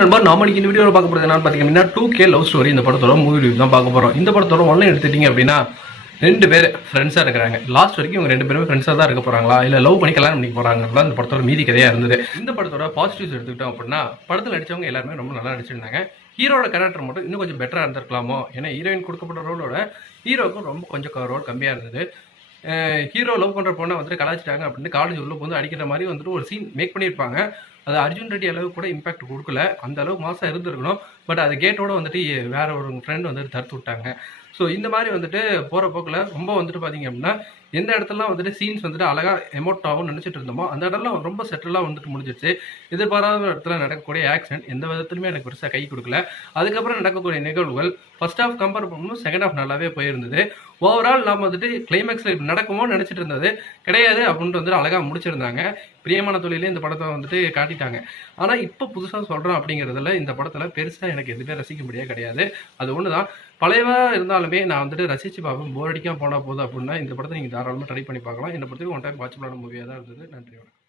நண்பர் நாமளுக்கு இந்த வீடியோவில் பார்க்க போகிறது என்னன்னு பார்த்தீங்கன்னா 2K லவ் ஸ்டோரி இந்த படத்தோட மூவி ரிவ்யூ தான் பார்க்க போகிறோம். இந்த படத்தோட ஒன்லைன் எடுத்துட்டீங்க அப்படின்னா 2 பேர் ஃப்ரெண்ட்ஸாக இருக்கிறாங்க. லாஸ்ட் வரைக்கும் இவங்க 2 பேருமே ஃப்ரெண்ட்ஸாக தான் இருக்க போகிறாங்களா இல்லை லவ் பண்ணி கல்யாணம் பண்ணி போகிறாங்களா இந்த படத்தோட மீதி கதையாக இருந்தது. இந்த படத்தோட பாசிட்டிவ்ஸ் எடுத்துக்கிட்டோம் அப்படின்னா படத்தில் நடித்தவங்க எல்லாருமே ரொம்ப நல்லா நடிச்சிருந்தாங்க. ஹீரோட கேரக்டர் மட்டும் இன்னும் கொஞ்சம் பெட்டராக இருந்திருக்கலாமோ, ஏன்னா ஹீரோயின் கொடுக்கப்பட்ட ரோலோட ஹீரோக்கும் ரொம்ப கொஞ்சம் ரோல் கம்மியாக இருந்தது. ஹீரோ லவ் பண்ணுற பொண்ணை வந்துட்டு கலாச்சிட்டாங்க அப்படின்னு காலேஜ் உள்ள வந்து அடிக்கிற மாதிரி வந்துட்டு ஒரு சீன் மேக் பண்ணியிருப்பாங்க. அது அர்ஜுன் ரெட்டி அளவுக்கு கூட இம்பாக்ட் கொடுக்கல, அந்த அளவுக்கு மாதம் இருந்திருக்கணும். பட் அது கேட்டோட வந்துட்டு வேற ஒரு ஃப்ரெண்ட் வந்துட்டு தடுத்து விட்டாங்க. ஸோ இந்த மாதிரி வந்துட்டு போகிற போக்கில் ரொம்ப வந்துட்டு பார்த்தீங்க அப்படின்னா எந்த இடத்துலலாம் வந்துட்டு சீன்ஸ் வந்துட்டு அழகாக எமோட் ஆகும்னு நினச்சிட்டு இருந்தோமோ அந்த இடம்லாம் ரொம்ப செட்டிலாக வந்துட்டு முடிஞ்சிருச்சு. எதிர்பாராத இடத்துல நடக்கக்கூடிய ஆக்சிடென்ட் எந்த விதத்துலையுமே எனக்கு பெருசாக கை கொடுக்கல. அதுக்கப்புறம் நடக்கக்கூடிய நிகழ்வுகள் ஃபர்ஸ்ட் ஹாஃப் கம்பேர் பண்ணும்போது செகண்ட் ஹாஃப் நல்லாவே போயிருந்தது. ஓவரால் நாம் வந்துட்டு கிளைமேக்ஸில் நடக்குமோ நினச்சிட்டு இருந்தது கிடையாது அப்படின்ட்டு வந்துட்டு அழகாக முடிச்சிருந்தாங்க. பிரியமான தொழிலே இந்த படத்தை வந்துட்டு காட்டிட்டாங்க. ஆனால் இப்போ புதுசாக சொல்கிறோம் அப்படிங்கிறதுல இந்த படத்தில் பெருசாக எனக்கு எதுவுமே ரசிக்க முடியாது கிடையாது. அது ஒன்று தான். பழையவாக இருந்தாலுமே நான் வந்துட்டு ரசித்து பார்ப்பேன். போர் அடிக்காமல் போனால் போதும் அப்படின்னா இந்த படத்தை நீங்கள் தாராளமாக ட்ரை பண்ணி பார்க்கலாம். என்னை பொறுத்தவரைக்கும் ஒன் டைம் வாட்சபிளான மூவியாக தான் இருந்தது. நன்றி, வணக்கம்.